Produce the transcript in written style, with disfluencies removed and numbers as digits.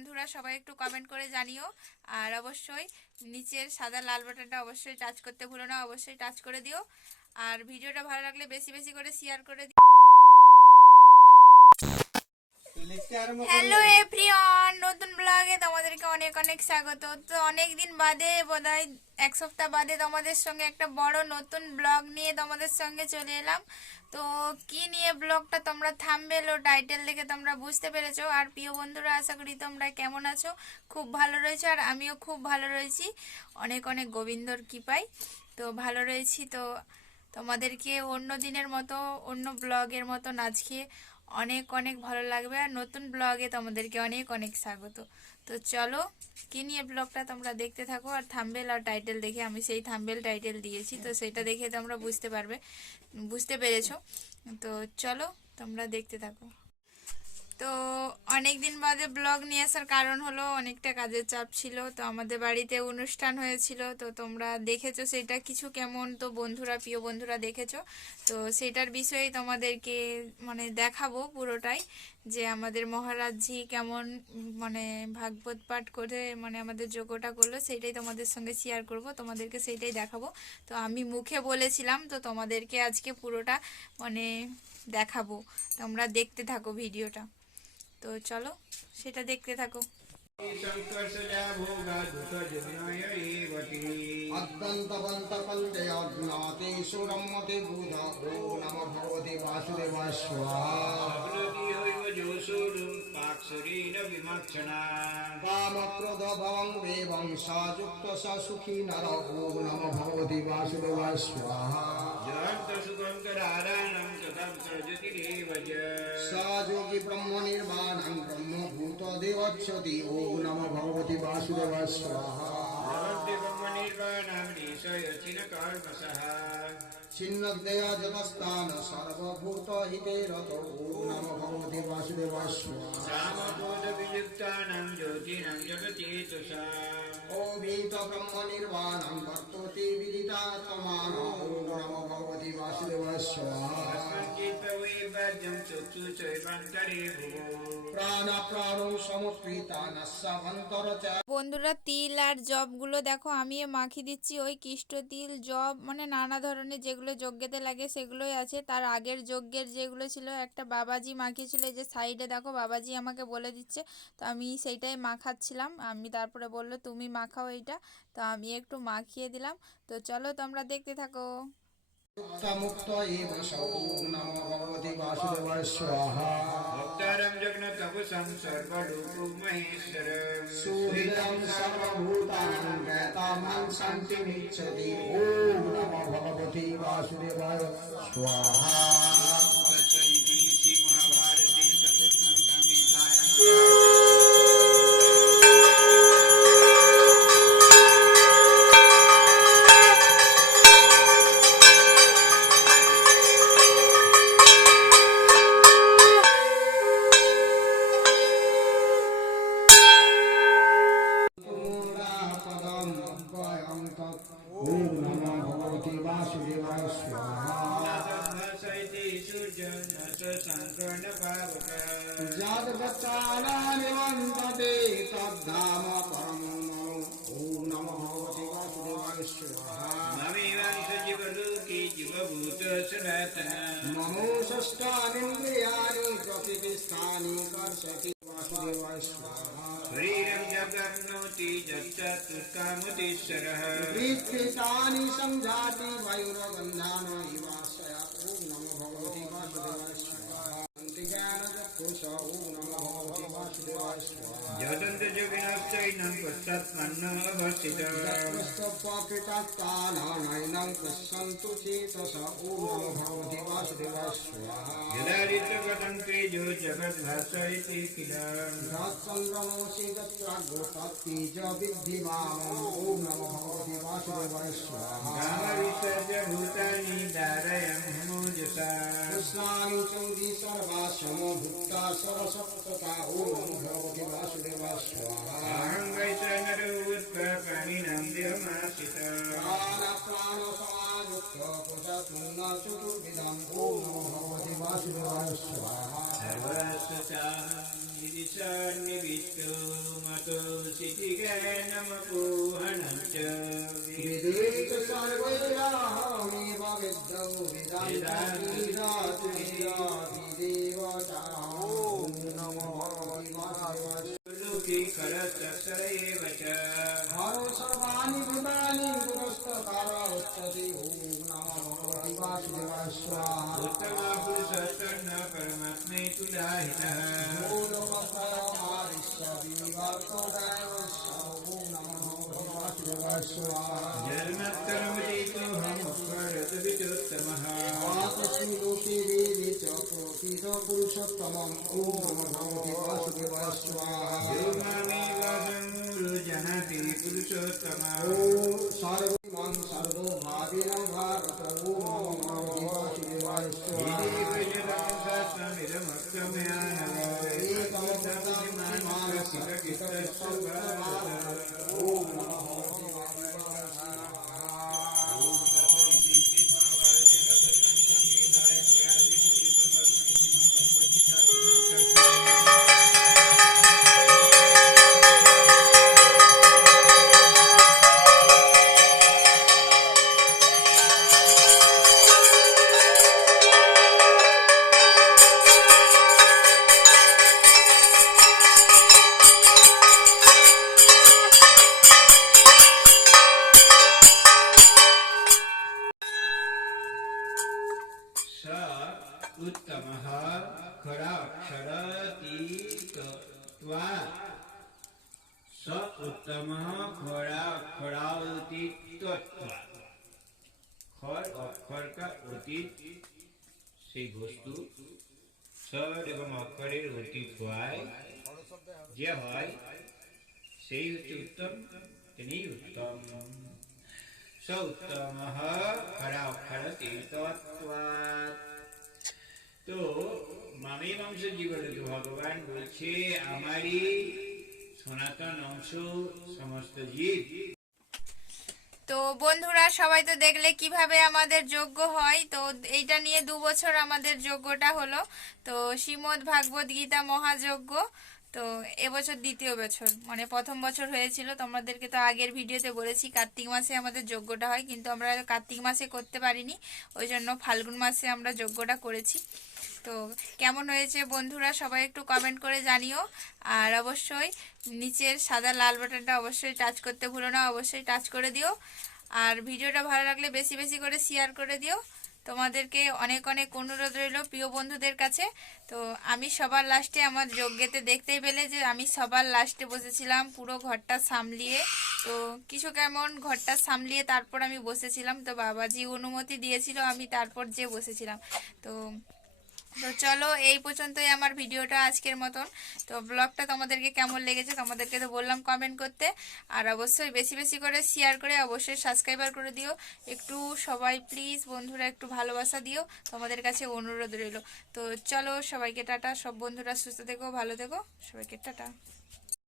বন্ধুরা সবাই একটু কমেন্ট করে জানিও। আর অবশ্যই নিচের সাদা লাল বাটনটা অবশ্যই টাচ করতে ভুলো না, অবশ্যই টাচ করে দিও। আর ভিডিওটা ভালো লাগলে বেশি বেশি করে শেয়ার করে দিও। হ্যালো এভরিওয়ান, নতুন ব্লগে তোমাদেরকে অনেক অনেক স্বাগত। তো অনেক দিন বাদে, বোধহয় এক সপ্তাহ বাদে তোমাদের সঙ্গে একটা বড় নতুন ব্লগ নিয়ে তোমাদের সঙ্গে চলে এলাম। তো কি নিয়ে ব্লগটা তোমরা থাম্বনেল ও টাইটেল দেখে তোমরা বুঝতে পেরেছো। আর প্রিয় বন্ধুরা, আশা করি তোমরা কেমন আছো, খুব ভালো রয়েছো। আর আমিও খুব ভালো রয়েছি, অনেক অনেক গোবিন্দর কৃপায় তো ভালো রয়েছি। তো তোমাদেরকে অন্য দিনের মতো, অন্য ব্লগের মতন আজকে অনেক অনেক ভালো লাগবে। আর নতুন ব্লগে তোমাদেরকে অনেক অনেক স্বাগত। তো চলো, কি নিয়ে ব্লগটা তোমরা দেখতে থাকো। আর থাম্বনেল আর টাইটেল দেখে, আমি সেই থাম্বনেল টাইটেল দিয়েছি, তো সেটা দেখে তোমরা বুঝতে পেরেছো। তো চলো তোমরা দেখতে থাকো। তো অনেক দিন বাদে ব্লগ নিয়ে আসার কারণ হলো অনেকটা কাজের চাপ ছিল। তো আমাদের বাড়িতে অনুষ্ঠান হয়েছিল, তো তোমরা দেখেছো সেটা কিছু কেমন, তো বন্ধুরা, প্রিয় বন্ধুরা দেখেছো। তো সেটার বিষয়ে তোমাদেরকে মানে দেখাবো পুরোটাই, যে আমাদের মহারাজজি কেমন মানে ভাগবত পাঠ করে মানে আমাদের যজ্ঞটা করলো, সেটাই তোমাদের সঙ্গে শেয়ার করব, তোমাদেরকে সেইটাই দেখাবো। তো আমি মুখে বলেছিলাম, তো তোমাদেরকে আজকে পুরোটা মানে দেখাবো। তোমরা দেখতে থাকো ভিডিওটা। তো চলো সেটা দেখতে থাকো। কামক্রোধ ভবং দেবং সাযুক্ত সুখী নর ওম নমো ভগবতে বাসুদেবায় স্বাহা। যোগী ব্রহ্ম নির্বাণং ব্রহ্মভূত দেবচ্ছতি ওম নমো ভগবতে বাসুদেবায় স্বাহা। ছিন্নদেহ যতস্থান সর্বভূত হিতে রত ওম নমো ভগবতে বাসুদেবায় স্বাহা। ওভীত ব্রহ্ম নির্বাণং বর্ততে বিদিতাত্মান ওম নমো ভগবতে বাসুদেবায় স্বাহা। বন্ধুরা, তিল আর জবগুলো দেখো আমি মাখিয়ে দিচ্ছি। ওই কৃষ্ট তিল, জব মানে নানা ধরনের যেগুলো যজ্ঞেতে লাগে সেগুলোই আছে। তার আগের যজ্ঞের যেগুলো ছিল, একটা বাবাজি মাখিয়েছিল, যে সাইডে দেখো বাবাজি আমাকে বলে দিচ্ছে। তো আমি সেইটাই মাখাচ্ছিলাম। আমি তারপরে বললো তুমি মাখাও এইটা, তো আমি একটু মাখিয়ে দিলাম। তো চলো তোমরা দেখতে থাকো। মুক্ত এব ওম নমো ভগবতে বাসুদেবায় স্বাহা। ভক্তারং জগন্নাথবসং সর্বলোক মহেশ্বরং সুহৃদং সর্বভূতানাং জ্ঞাতামং শান্তিমিচ্ছতি ওম নমো ভগবতে বাসুদেবায় স্বাহা। মনোষ্টানিন্দ্রিয়াণি প্রকৃতিস্থানি কর্ষতি বাসুদেবায় স্বাহা। শরীরং জগন্নোতি যচ্চতুষ্কামুতিশ্বরः বৃত্তিতানি সংজাতি বায়ুরগন্ধান ইবাশয় ওম নমো ভগবতে বাসুদেবায় স্বাহা। জ্ঞানচক্ষুষ ওম নমো ভগবতে বাসুদেবায় স্বাহা। যদন্ত যোগিনশ্চৈনং পশ্চাৎপন্নঃ অবস্থিতঃ নৈনং পশ্যন্তু চেতস ওম নমো ভগবতে বাসুদেবায় স্বাহা। যদাদিত্যগतं তেজো জগদ্ভাসয়তি কিল চন্দ্রমসি তত্রাগোতত্তেজ বিদ্ধি মাম ওম নমো ভগবতে বাসুদেবায় স্বাহা। গামবিসর্জ্য ভূতানি ধারয়ং হেমোজসা কৃষ্ণানি চৌদি সর্বা সমভূতা সরসপ্ততা ওম নমো ভগবতে বাসুদেবায় স্বাহা। অহং বৈষ্ণবো উৎপন্নামিনাং দেহমাশ্রিতঃ প্রাণ সমাযুক্ত প্রজাতুন্ন চতুর্বিধং ওম নমো ভগবতে বাসুদেবায় স্বাহা। সর্বস্ব চাহং वेदेत सर्वैराहमेव विद्यौ वेदान्तविदेवतां नमो हरो सर्वाणि भूतानि पुरस्तकार उच्यते ॐ नमो भगवति वासुदेवाय स्वाहा पुरुषोत्तमं ॐ नमो भगवते वासुदेवाय स्वाहा सर्वं सर्वभाविनं भारत ॐ नमो भगवते वासुदेवाय उत्तमः खराक्षरातीतत्वात् स उत्तमः खराक्षरातीतत्वात् खर অক্ষর का অতীত সেই বস্তু স্বর এবং অক্ষরের অতীত হয় যে হয় সেই হচ্ছে উত্তম তিনি উত্তম স উত্তমঃ খরাক্ষরাতীতত্বাৎ। তো মামি অংশ জীবনকে ভগবান বলছে আমারই সনাতন অংশ সমস্ত জীব। তো বন্ধুরা সবাই তো দেখলে কিভাবে আমাদের যজ্ঞ হয়। তো এইটা নিয়ে 2 বছর আমাদের যজ্ঞটা হলো। তো শ্রীমদ্ ভাগবত গীতা মহাযজ্ঞ। তো এবছর 2য় বছর, মানে 1ম বছর হয়েছিল। তোমাদেরকে তো আগের ভিডিওতে বলেছি কার্তিক মাসে আমাদের যজ্ঞটা হয়, কিন্তু আমরা কার্তিক মাসে করতে পারিনি, ওই জন্য ফাল্গুন মাসে আমরা যজ্ঞটা করেছি। তো কেমন হয়েছে বন্ধুরা সবাই একটু কমেন্ট করে জানিও। আর অবশ্যই নিচের সাদা লাল বাটনটা অবশ্যই টাচ করতে ভুলো না, অবশ্যই টাচ করে দিও। আর ভিডিওটা ভালো লাগলে বেশি বেশি করে শেয়ার করে দিও। তোমাদেরকে অনেক অনেক অনুরোধ রইল প্রিয় বন্ধুদের কাছে। তো আমি সবার লাস্টে আমার যজ্ঞেতে দেখতেই পেলে যে আমি সবার লাস্টে বসেছিলাম পুরো ঘরটা সামলিয়ে। তো কিছু কেমন ঘরটা সামলিয়ে তারপর আমি বসেছিলাম। তো বাবাজি অনুমতি দিয়েছিল, আমি তারপর যে বসেছিলাম। তো চলো এই পর্যন্তই আমার ভিডিওটা আজকের মতন। তো ব্লগটা তোমাদেরকে কেমন লেগেছে তোমাদেরকে তো বললাম কমেন্ট করতে। আর অবশ্যই বেশি বেশি করে শেয়ার করে অবশ্যই সাবস্ক্রাইবার করে দিও। একটু সবাই প্লিজ বন্ধুরা একটু ভালোবাসা দিও, তোমাদের কাছে অনুরোধ রইল। তো চলো সবাইকে টাটা। সব বন্ধুরা সুস্থ থেকো, ভালো থেকো, সবাইকে টাটা।